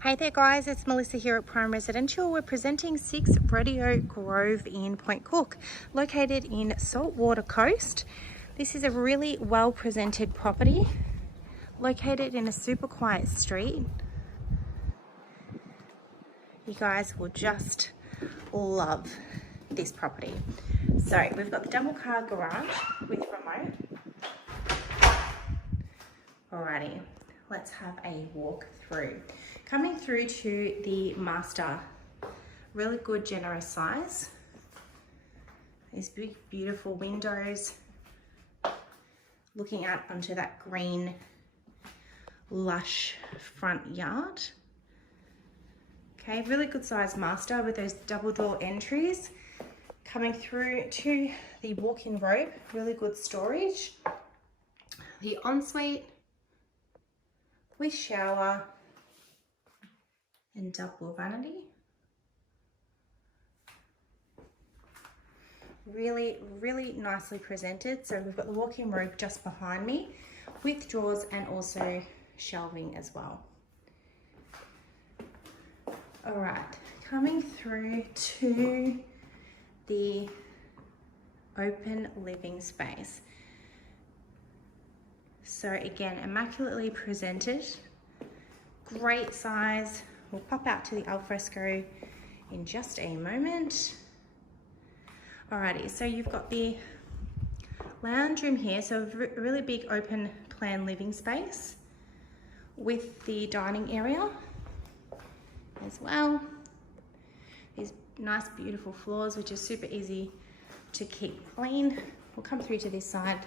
Hey there guys, it's Melissa here at Prime Residential. We're presenting 6 Rodeo Grove in Point Cook, located in Saltwater Coast. This is a really well presented property, located in a super quiet street. You guys will just love this property. So we've got the double car garage with remote. Alrighty, let's have a walk through. Coming through to the master, really good generous size. These big beautiful windows looking out onto that green lush front yard. Okay, really good size master with those double door entries. Coming through to the walk-in robe, really good storage. The ensuite with shower and double vanity. Really nicely presented. So we've got the walk-in robe just behind me with drawers and also shelving as well. All right, coming through to the open living space. So again, immaculately presented, great size. We'll pop out to the alfresco in just a moment. Alrighty, so you've got the lounge room here, so a really big open plan living space with the dining area as well. These nice beautiful floors, which are super easy to keep clean. We'll come through to this side.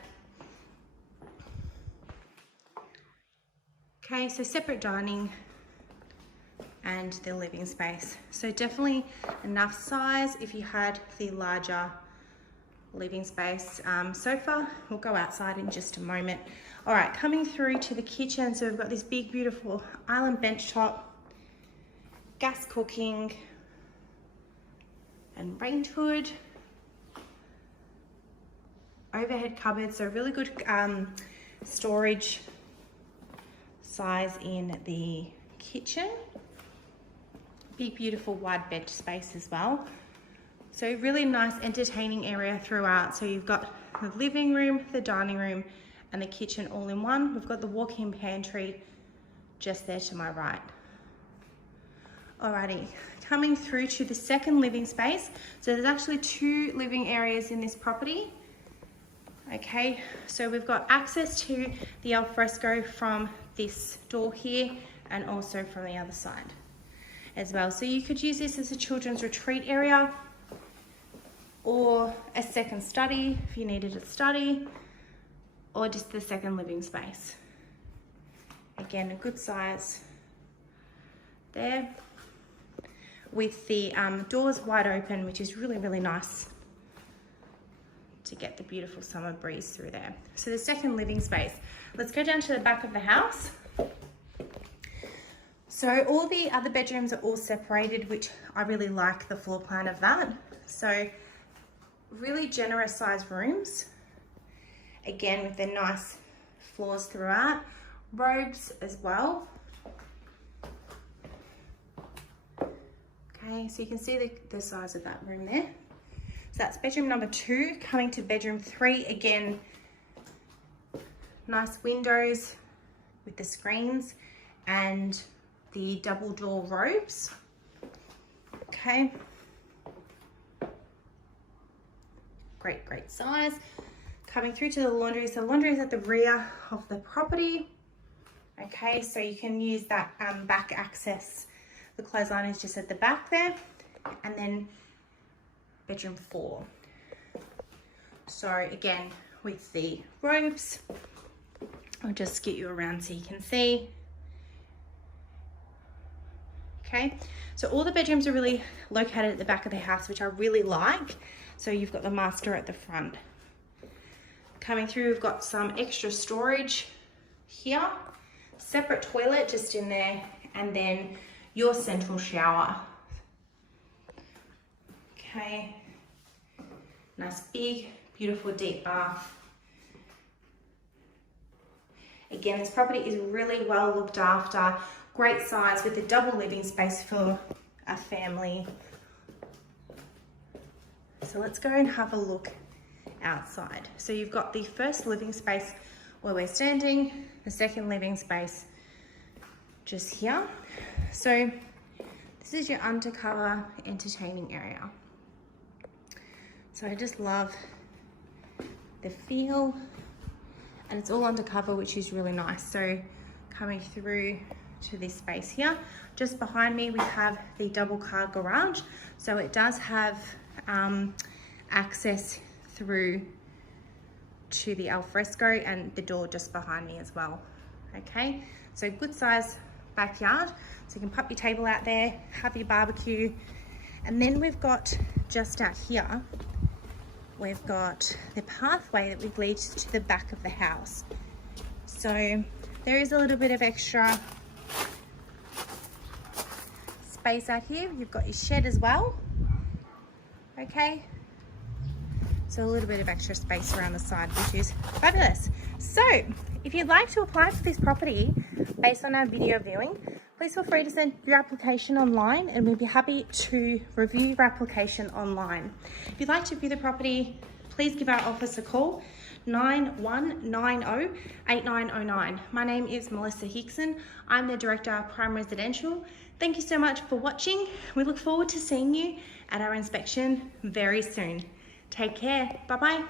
Okay, so separate dining and the living space. So definitely enough size if you had the larger living space. Sofa, we'll go outside in just a moment. All right, coming through to the kitchen. So we've got this big, beautiful island bench top, gas cooking, and range hood. Overhead cupboard, so really good storage size in the kitchen. Big beautiful wide bench space as well. So really nice entertaining area throughout. So you've got the living room, the dining room, and the kitchen all in one. We've got the walk-in pantry just there to my right. Alrighty, coming through to the second living space. So there's actually 2 living areas in this property. Okay, so we've got access to the alfresco from this door here and also from the other side as well. So you could use this as a children's retreat area or a second study if you needed a study, or just the second living space. Again, a good size there with the doors wide open, which is really nice to get the beautiful summer breeze through there. So the second living space. Let's go down to the back of the house. So all the other bedrooms are all separated, which I really like the floor plan of that. So really generous sized rooms. Again, with their nice floors throughout. Robes as well. Okay, so you can see the size of that room there. So that's bedroom number 2. Coming to bedroom 3, again, nice windows with the screens and the double door robes. Okay. Great size. Coming through to the laundry. So laundry is at the rear of the property. Okay, so you can use that back access. The clothesline is just at the back there. And then bedroom 4. So again, with the robes, I'll just scoot you around so you can see. Okay, so all the bedrooms are really located at the back of the house, which I really like. So you've got the master at the front. Coming through, we've got some extra storage here, separate toilet just in there, and then your central shower. Okay, nice big, beautiful deep bath. Again, this property is really well looked after great size with a double living space for a family. So let's go and have a look outside. So you've got the first living space where we're standing, the second living space just here. So this is your undercover entertaining area. So I just love the feel, and it's all undercover, which is really nice. So coming through to this space here, just behind me we have the double car garage. So it does have access through to the alfresco and the door just behind me as well. Okay, so good size backyard, so you can pop your table out there, have your barbecue. And then we've got just out here, we've got the pathway that we've leads to the back of the house. So there is a little bit of extra space out here. You've got your shed as well. Okay, so a little bit of extra space around the side, which is fabulous. So if you'd like to apply for this property based on our video viewing, please feel free to send your application online and we'd be happy to review your application online. If you'd like to view the property, please give our office a call, 9190-8909. My name is Melissa Hickson. I'm the Director of Prime Residential. Thank you so much for watching. We look forward to seeing you at our inspection very soon. Take care. Bye-bye.